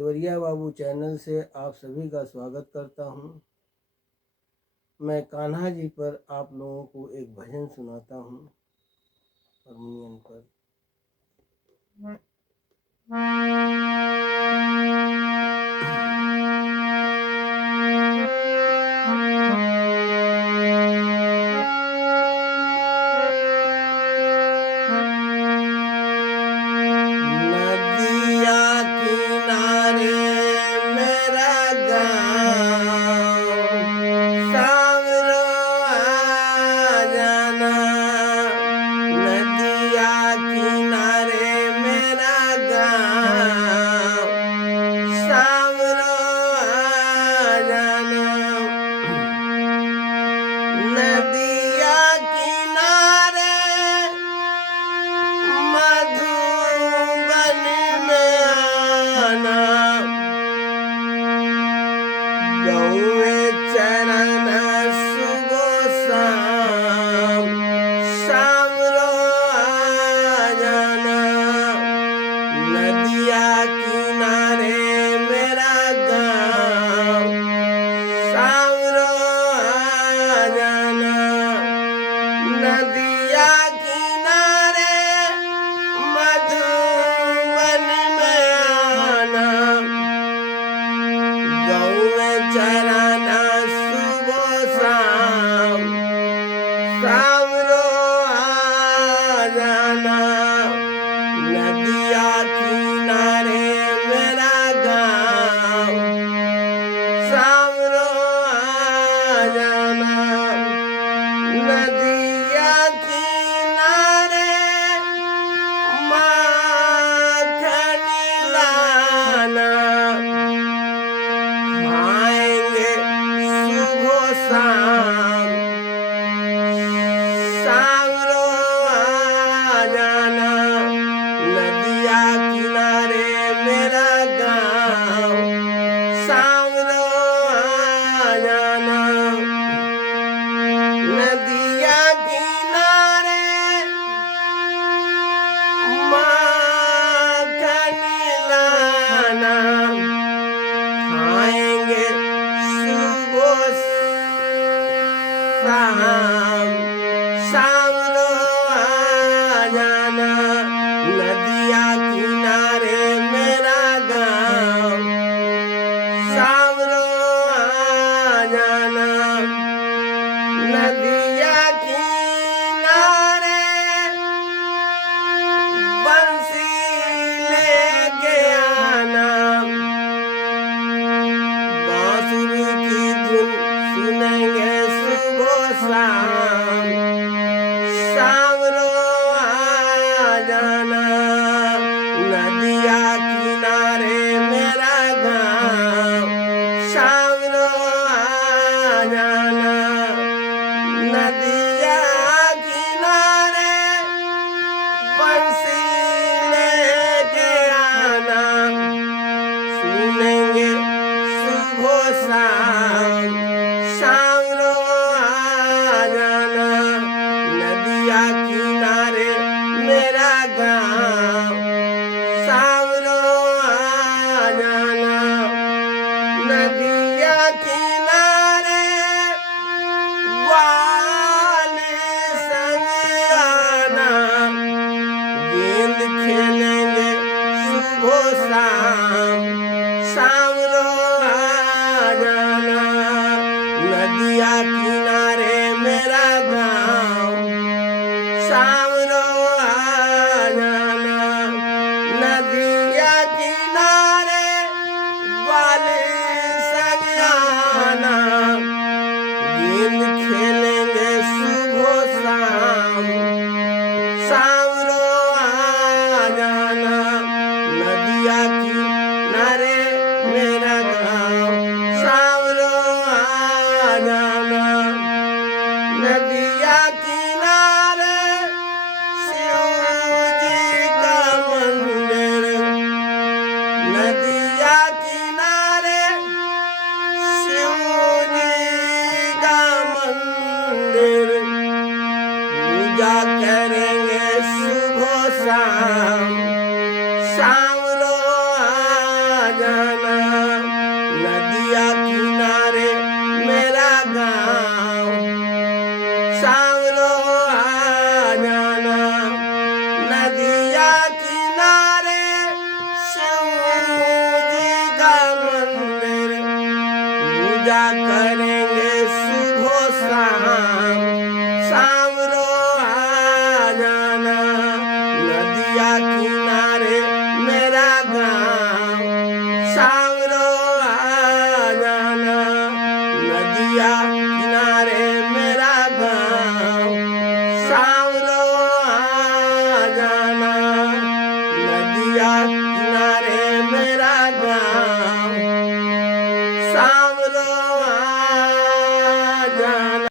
देवरिया बाबू channel से आप सभी का स्वागत करता हूँ। मैं कान्हा जी पर आप लोगों को एक भजन सुनाता हूँ हारमोनियम पर। नदिया किनारे मेरा गाँव, सावरो आ जाना। नदिया किनारे मेरा गाँव, सावरो आ जाना। नदिया किनारे मधुबन में आना, गौए चरण सुबह शाम, सावरो आ जाना। नदिया किनारे मेरा गाँव, सावरो आ जाना। नदिया किनारे मधुबन में आना, गौए चरण सुबह शाम, सावरो आ जाना। नदिया किनारे मेरा गाँव, सावरो आ जाना। नदिया किनारे माखन लाना, खाएंगे सुबह शाम, सावरो आ जाना। नदिया किनारे मेरा गाँव, सावरो आ जाना। नदिया किनारे माखन लाना, खाएंगे सुबह शाम, सावरो आ जाना। नदिया किनारे मेरा गाँव, सावरो आ जाना। नदिया किनारे बंसी लेके आना, बांसुरी की धुन सुनेंगे सुबह शाम, सावरो आ जाना। नदिया किनारे मेरा गाँव, सावरो आ जाना। नदिया किनारे बंसी लेके आना, सुनेंगे सुबह शाम, सावरो आ जाना। नदिया किनारे मेरा गाँव, सावरो आ जाना। नदिया किनारे ग्वाल संग आना, गेंद खेलेंगे सुबह शाम, सावरो आ जाना। नदिया किनारे मेरा गाँव, सावरो आ जाना। नदिया किनारे ग्वाल संग नदिया किनारे मेरा गाँव, सांवरो आ जाना। नदिया किनारे शिव जी का मंदिर, पूजा करेंगे सुबह शाम, सांवरो आ जाना। नदिया किनारे मेरा गाँव, सांवरो आ जाना। नदिया किनारे मेरा गाँव, सांवरो